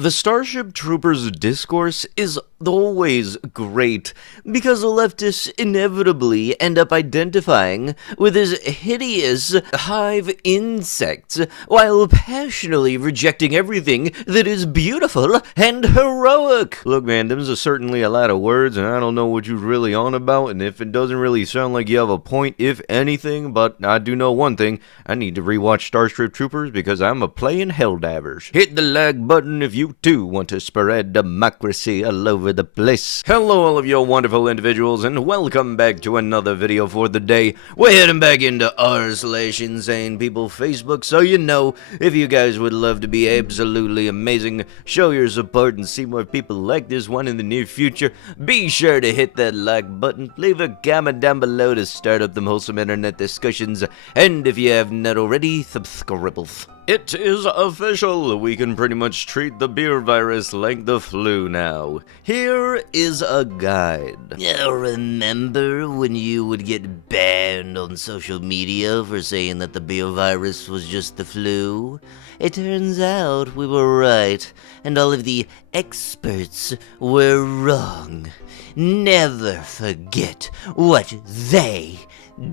The Starship Troopers discourse is always great because the leftists inevitably end up identifying with his hideous hive insects while passionately rejecting everything that is beautiful and heroic. Look, man, there's certainly a lot of words, and I don't know what you're really on about, and if it doesn't really sound like you have a point, if anything, but I do know one thing: I need to rewatch Starship Troopers because I'm a-playing Helldivers. Hit the like button if you too want to spread democracy all over the place. Hello all of you wonderful individuals, and welcome back to another video for the day. We're heading back into r/insane people Facebook, so you know, if you guys would love to be absolutely amazing, show your support and see more people like this one in the near future, be sure to hit that like button, leave a comment down below to start up them wholesome internet discussions, and if you have not already, subscribe. It is official, we can pretty much treat the beer virus like the flu now. Here is a guide. Remember when you would get banned on social media for saying that the beer virus was just the flu? It turns out we were right, and all of the experts were wrong. Never forget what they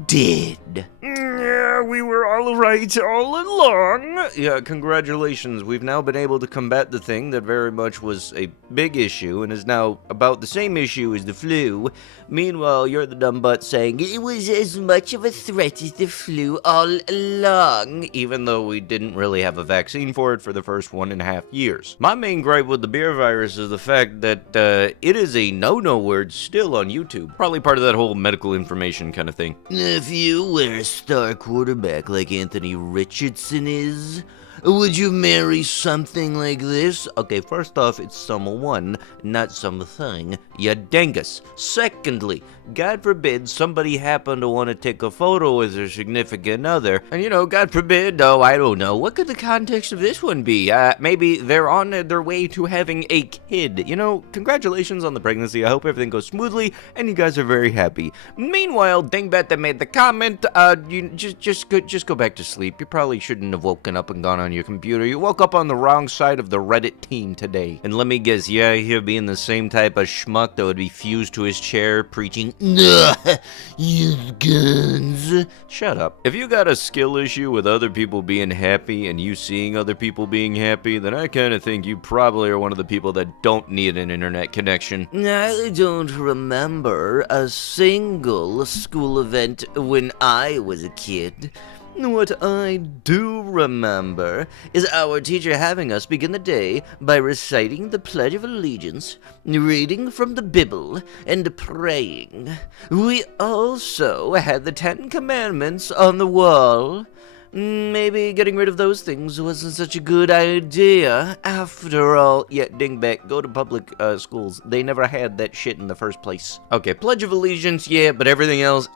did. Yeah, we were all right all along. Yeah, congratulations. We've now been able to combat the thing that very much was a big issue and is now about the same issue as the flu. Meanwhile, you're the dumb butt saying it was as much of a threat as the flu all along, even though we didn't really have a vaccine for it for the first 1.5 years. My main gripe with the beer virus is the fact that it is a no-no word still on YouTube. Probably part of that whole medical information kind of thing. If you were a star quarterback like Anthony Richardson is, would you marry something like this? Okay, first off, it's someone, not something, you dingus. Secondly, God forbid somebody happened to want to take a photo with their significant other, and you know, God forbid, oh, I don't know, what could the context of this one be? Maybe they're on their way to having a kid. You know, congratulations on the pregnancy, I hope everything goes smoothly, and you guys are very happy. Meanwhile, dingbat that made the comment, you just go back to sleep. You probably shouldn't have woken up and gone on your computer. You woke up on the wrong side of the Reddit team today. And let me guess, yeah, he'll be in the same type of schmuck that would be fused to his chair preaching, "Nah, use guns." Shut up. If you got a skill issue with other people being happy and you seeing other people being happy, then I kind of think you probably are one of the people that don't need an internet connection. I don't remember a single school event when I was a kid. What I do remember is our teacher having us begin the day by reciting the Pledge of Allegiance, reading from the Bible, and praying. We also had the 10 Commandments on the wall. Maybe getting rid of those things wasn't such a good idea. After all, yeah, dingbat, go to public schools. They never had that shit in the first place. Okay, Pledge of Allegiance, yeah, but everything else,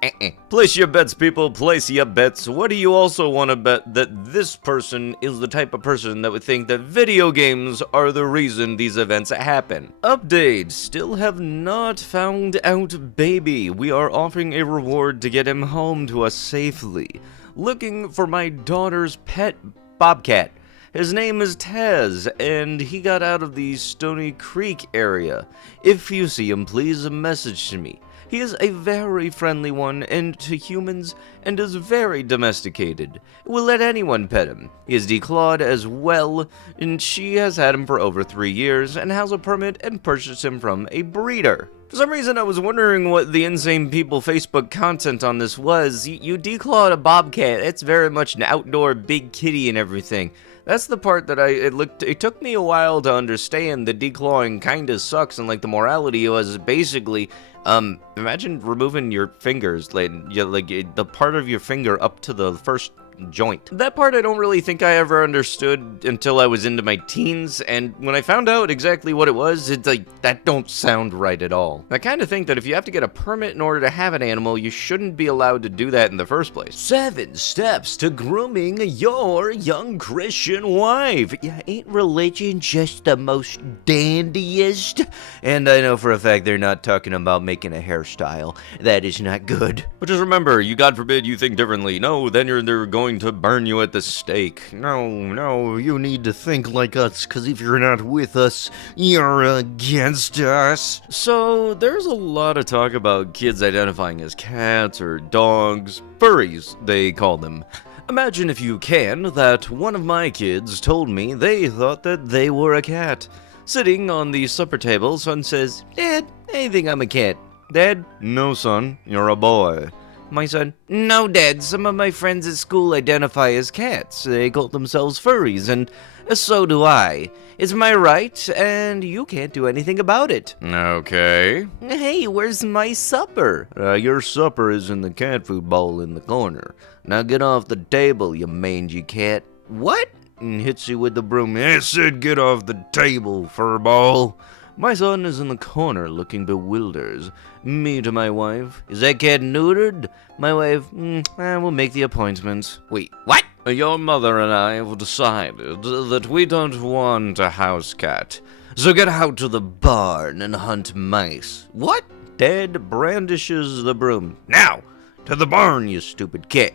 Place your bets, people, place your bets. What do you also want to bet? That this person is the type of person that would think that video games are the reason these events happen. Update, still have not found out baby. We are offering a reward to get him home to us safely. Looking for my daughter's pet Bobcat. His name is Taz, and he got out of the Stony Creek area. If you see him, please message to me. He is a very friendly one and to humans and is very domesticated. Will let anyone pet him. He is declawed as well, and she has had him for over 3 years and has a permit and purchased him from a breeder. For some reason, I was wondering what the Insane People Facebook content on this was. You declawed a bobcat. It's very much an outdoor big kitty and everything. That's the part that it took me a while to understand. The declawing kinda sucks, and like the morality was basically, imagine removing your fingers, like the part of your finger up to the first joint. That part I don't really think I ever understood until I was into my teens, and when I found out exactly what it was, it's like, that don't sound right at all. I kind of think that if you have to get a permit in order to have an animal, you shouldn't be allowed to do that in the first place. 7 steps to grooming your young Christian wife. Yeah, ain't religion just the most dandiest? And I know for a fact they're not talking about making a hairstyle. That is not good. But just remember, you God forbid you think differently. No, then they're going going to burn you at the stake. No, you need to think like us, because if you're not with us, you're against us. So, there's a lot of talk about kids identifying as cats or dogs, furries, they call them. Imagine, if you can, that one of my kids told me they thought that they were a cat. Sitting on the supper table, son says, "Dad, I think I'm a cat." "Dad?" "No, son, you're a boy." My son, "No, Dad, some of my friends at school identify as cats. They call themselves furries, and so do I. It's my right, and you can't do anything about it." "Okay." "Hey, where's my supper?" Your supper is in the cat food bowl in the corner. Now get off the table, you mangy cat." "What?" And hits you with the broom. "I said get off the table, furball." My son is in the corner looking bewildered. Me to my wife, "Is that cat neutered?" My wife, "We'll make the appointment." "Wait, what?" "Your mother and I have decided that we don't want a house cat. So get out to the barn and hunt mice." "What?" Dad brandishes the broom. "Now, to the barn, you stupid cat."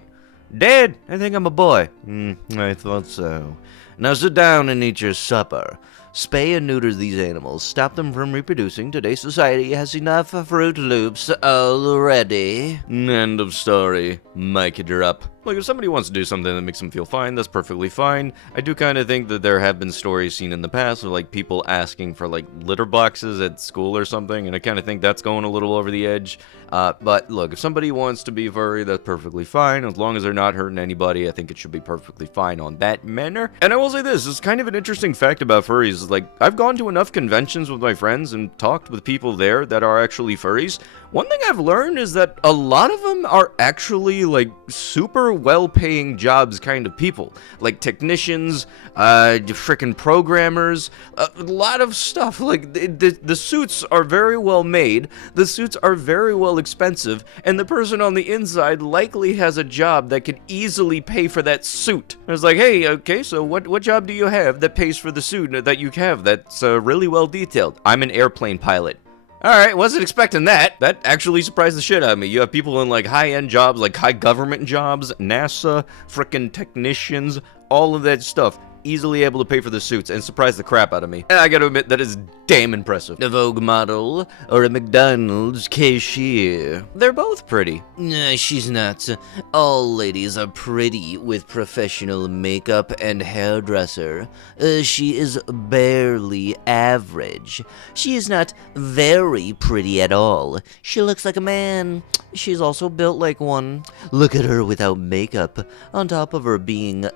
"Dad, I think I'm a boy." I thought so. Now sit down and eat your supper. Spay and neuter these animals. Stop them from reproducing. Today's society has enough Fruit Loops already. End of story. Mic it up. Like, if somebody wants to do something that makes them feel fine, that's perfectly fine. I do kind of think that there have been stories seen in the past of, like, people asking for, like, litter boxes at school or something, and I kind of think that's going a little over the edge. But, look, if somebody wants to be furry, that's perfectly fine. As long as they're not hurting anybody, I think it should be perfectly fine on that manner. And I will say this is kind of an interesting fact about furries. Like, I've gone to enough conventions with my friends and talked with people there that are actually furries. One thing I've learned is that a lot of them are actually, like, super well-paying jobs kind of people. Like technicians, frickin' programmers, a lot of stuff. Like, the suits are very well made, the suits are very well expensive, and the person on the inside likely has a job that could easily pay for that suit. I was like, hey, okay, so what job do you have that pays for the suit that you have that's really well detailed? "I'm an airplane pilot." Alright, wasn't expecting that. That actually surprised the shit out of me. You have people in, like, high-end jobs, like high government jobs, NASA, frickin' technicians, all of that stuff. Easily able to pay for the suits and surprise the crap out of me. And I gotta admit, that is damn impressive. A Vogue model or a McDonald's cashier. They're both pretty. Nah, she's not. All ladies are pretty with professional makeup and hairdresser. She is barely average. She is not very pretty at all. She looks like a man. She's also built like one. Look at her without makeup, on top of her being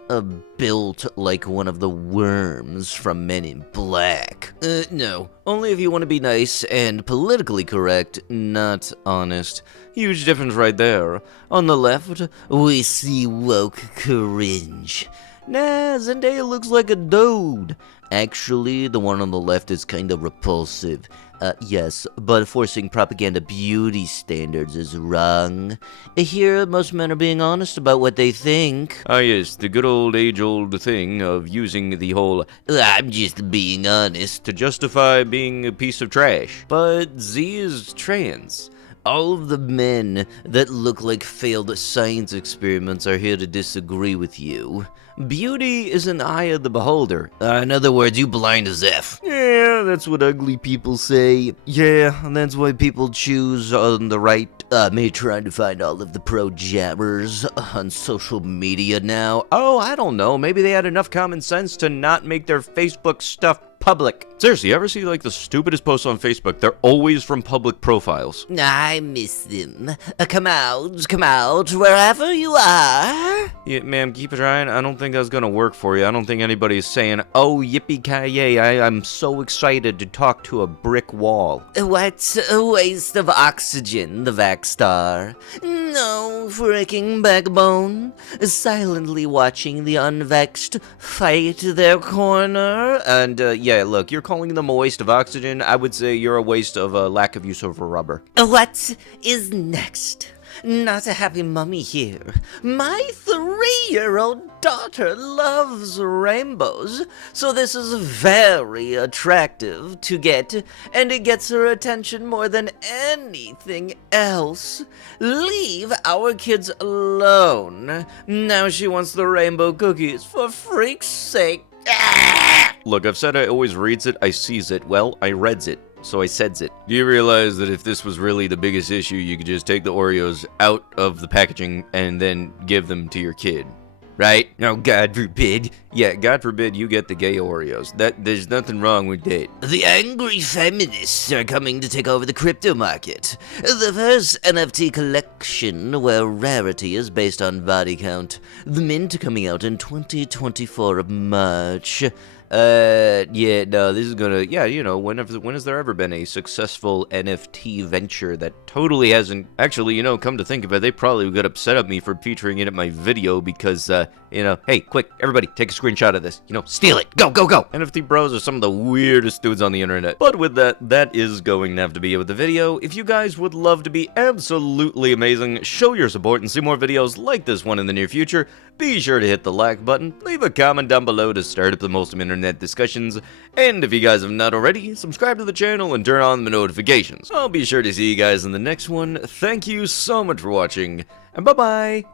built like one of the worms from Men in Black. No, only if you want to be nice and politically correct, not honest. Huge difference right there. On the left, we see woke cringe. Nah, Zendaya looks like a dude. Actually, the one on the left is kinda repulsive. Yes, but forcing propaganda beauty standards is wrong. Here, most men are being honest about what they think. Ah, yes, the good old age-old thing of using the whole "I'm just being honest" to justify being a piece of trash. But Z is trans. All of the men that look like failed science experiments are here to disagree with you. Beauty is an eye of the beholder. In other words, you blind as F. Yeah, that's what ugly people say. Yeah, and that's why people choose on the right. Me trying to find all of the pro-jammers on social media now. Oh, I don't know. Maybe they had enough common sense to not make their Facebook stuff public. Seriously, you ever see, like, the stupidest posts on Facebook? They're always from public profiles. I miss them. Come out, wherever you are. Yeah, ma'am, keep trying. I don't think that's gonna work for you. I don't think anybody's saying, "Oh, yippee-ki-yay, I'm so excited to talk to a brick wall." What a waste of oxygen, the Vaxstar. No freaking backbone. Silently watching the unvexed fight their corner. And, yeah, look, you're calling them a waste of oxygen. I would say you're a waste of a lack of use of a rubber. What is next? Not a happy mummy here. My 3 3-year-old daughter loves rainbows, so this is very attractive to get, and it gets her attention more than anything else. Leave our kids alone. Now she wants the rainbow cookies, for freak's sake. Look, I've said I always reads it, I sees it. Well, I reads it, so I says it. Do you realize that if this was really the biggest issue, you could just take the Oreos out of the packaging and then give them to your kid? Right? No, God forbid. Yeah, God forbid you get the gay Oreos. There's nothing wrong with that. The angry feminists are coming to take over the crypto market. The first NFT collection where rarity is based on body count. The mint coming out in 2024 of March. Yeah, no, this is gonna, yeah, you know, when has there ever been a successful NFT venture that totally hasn't, actually, you know, come to think of it, they probably got upset at me for featuring it in my video because, you know, hey, quick, everybody, take a screenshot of this, you know, steal it, go, go, go! NFT bros are some of the weirdest dudes on the internet. But with that, that is going to have to be it with the video. If you guys would love to be absolutely amazing, show your support and see more videos like this one in the near future, be sure to hit the like button, leave a comment down below to start up the most internet discussions, and if you guys have not already, subscribe to the channel and turn on the notifications. I'll be sure to see you guys in the next one. Thank you so much for watching, and bye-bye!